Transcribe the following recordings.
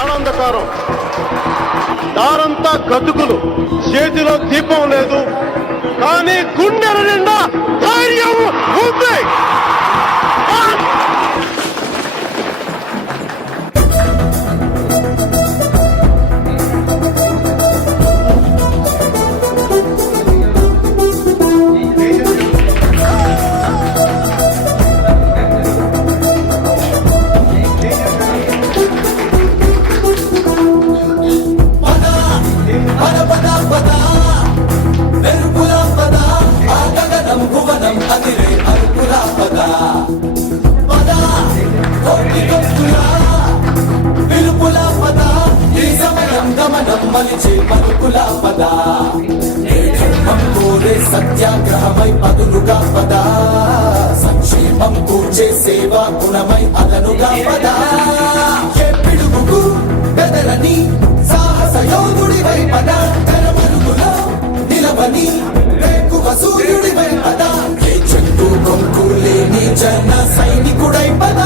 గాఢాంధకారం, దారంతా గతుకులు, చేతిలో దీపం లేదు, కానీ గుండెల నిండా ధైర్యం ఉంది. సత్యాగ్రహమై పదులుగా పద, సంక్షేమం కూర్చే సేవా గుణమై అదనుగా పద. ఏ పిడుగుకు బెదరని సాహస యోధుడివై పద, తెరమరుగులో నిలవని రేకువ సూర్యుడివై పద. ఏ చెట్టు కొంకు లేని జన సైనికుడై పద.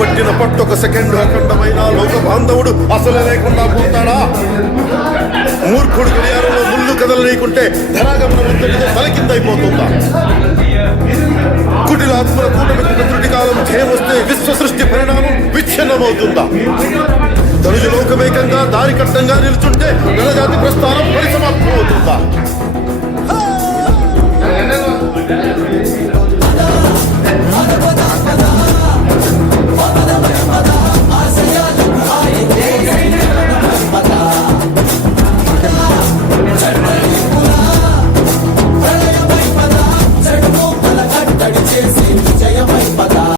పట్టిన పట్టొక సెకండ్ అఖండమైన లోక బాంధవుడు అసలు లేకుండా పోతాడా? మూర్ఖుడు గడియారంలో ముళ్ళు కదలనీయకుంటే ధరాగమన ముద్దడితో తలకిందైపోతుందా? కుటిలాత్మల కూటమికి ప్రకృతి కాలం ధ్యేయమొస్తే విశ్వ సృష్టి పరిణామం విచ్ఛిన్నమవుతుందా? ధనుజు లోకమేకంగా దారి కట్టంగా నిలుచుంటే నలజాతి ప్రస్థానం పరిసమాప్తం అవుతుందా?